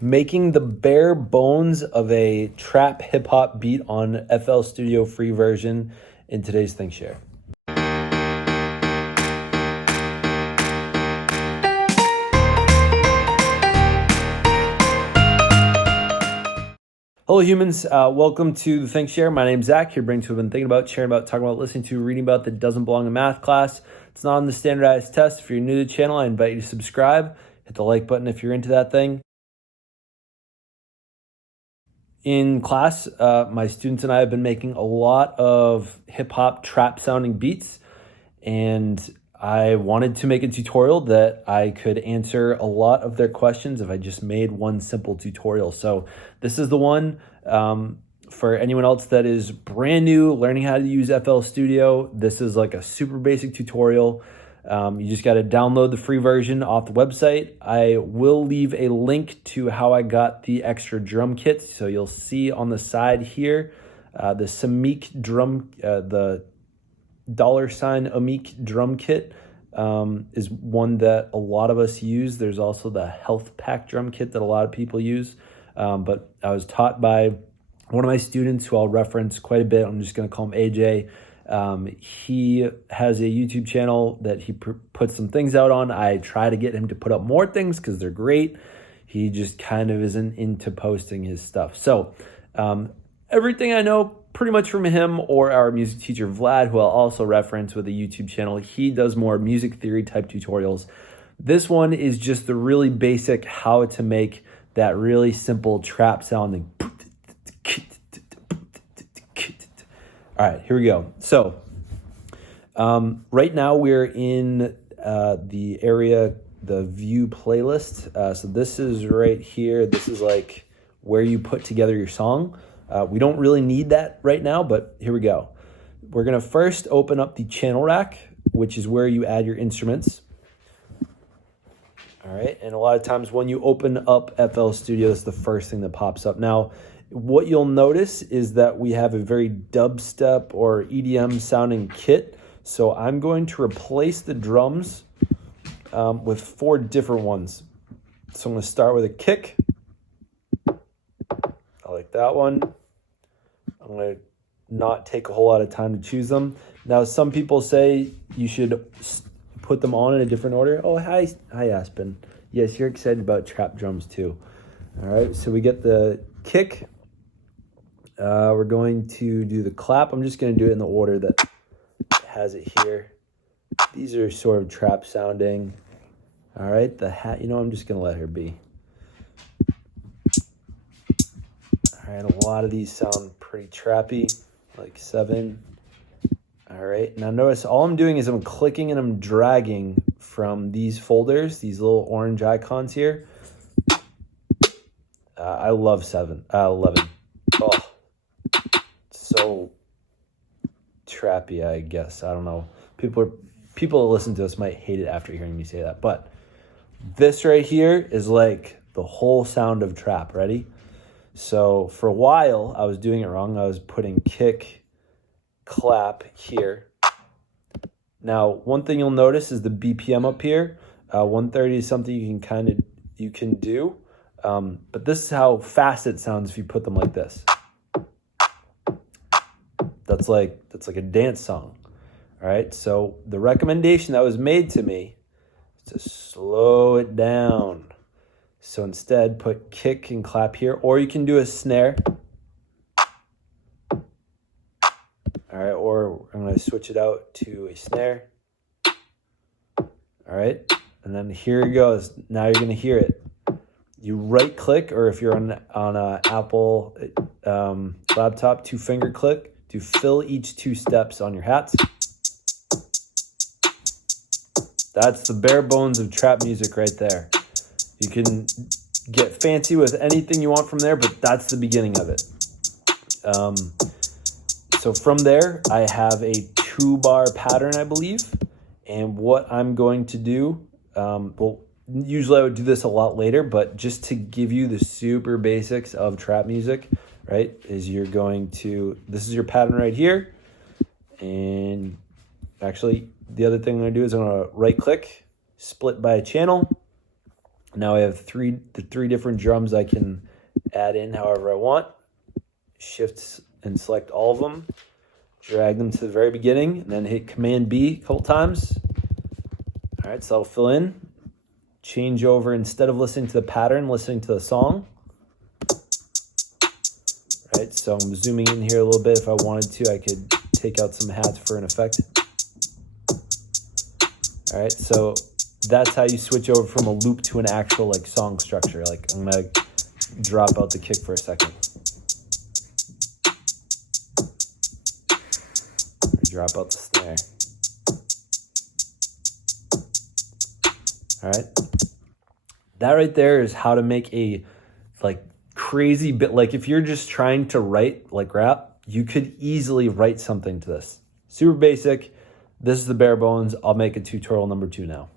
making the bare bones of a trap hip hop beat on FL Studio free version in today's ThinkShare. Hello humans, welcome to the ThinkShare. My name's Zach, here brings who I've been thinking about, sharing about, talking about, listening to, reading about that doesn't belong in math class. It's not on the standardized test. If you're new to the channel, I invite you to subscribe. Hit the like button if you're into that thing. In class, my students and I have been making a lot of hip-hop trap sounding beats, and I wanted to make a tutorial that I could answer a lot of their questions if I just made one simple tutorial. So this is the one for anyone else that is brand new, learning how to use FL Studio. This is like a super basic tutorial. You just got to download the free version off the website. I will leave a link to how I got the extra drum kits. So you'll see on the side here, the Samik drum, the $ Amik drum kit is one that a lot of us use. There's also the Health Pack drum kit that a lot of people use. But I was taught by one of my students who I'll reference quite a bit. I'm just going to call him AJ. He has a YouTube channel that he puts some things out on. I try to get him to put up more things because they're great. He just kind of isn't into posting his stuff. So everything I know pretty much from him or our music teacher Vlad, who I'll also reference with a YouTube channel. He does more music theory type tutorials. This one is just the really basic how to make that really simple trap sounding. All right, here we go. So right now we're in the area, the view playlist. So this is right here. This is like where you put together your song. We don't really need that right now, but here we go. We're going to first open up the channel rack, which is where you add your instruments. All right, and a lot of times when you open up FL Studio, that's the first thing that pops up. Now, what you'll notice is that we have a very dubstep or EDM sounding kit. So I'm going to replace the drums with 4 different ones. So I'm going to start with a kick. I like that one. I'm going to not take a whole lot of time to choose them. Now, some people say you should put them on in a different order. Oh, hi Aspen. Yes, you're excited about trap drums too. All right, so we get the kick. We're going to do the clap. I'm just going to do it in the order that has it here. These are sort of trap sounding. All right, the hat, I'm just going to let her be. All right, a lot of these sound pretty trappy, like 7. All right, now notice all I'm doing is I'm clicking and I'm dragging from these folders, these little orange icons here. I love 11. Oh, so trappy, I guess. I don't know. People that listen to us might hate it after hearing me say that, but this right here is like the whole sound of trap. Ready? So for a while, I was doing it wrong. I was putting kick, clap here. Now, one thing you'll notice is the BPM up here. 130 is something you can do, but this is how fast it sounds if you put them like this. That's like a dance song. All right. So the recommendation that was made to me is to slow it down. So instead, put kick and clap here, or you can do a snare. All right, or I'm going to switch it out to a snare. All right, and then here it goes. Now you're going to hear it. You right click, or if you're on an Apple laptop, 2-finger click to fill each 2 steps on your hats. That's the bare bones of trap music right there. You can get fancy with anything you want from there, but that's the beginning of it. So from there, I have a 2-bar pattern, I believe. And what I'm going to do, usually I would do this a lot later, but just to give you the super basics of trap music, right, is this is your pattern right here. And actually, the other thing I'm going to do is I'm going to right click, split by a channel. Now I have the three different drums I can add in however I want. Shift and select all of them. Drag them to the very beginning, and then hit Command B a couple times. All right, so I'll fill in. Change over, instead of listening to the pattern, listening to the song. All right, so I'm zooming in here a little bit. If I wanted to, I could take out some hats for an effect. All right, so that's how you switch over from a loop to an actual like song structure. Like I'm gonna drop out the kick for a second. Drop out the snare. All right. That right there is how to make a like crazy bit. Like if you're just trying to write like rap, you could easily write something to this. Super basic. This is the bare bones. I'll make a tutorial number 2 now.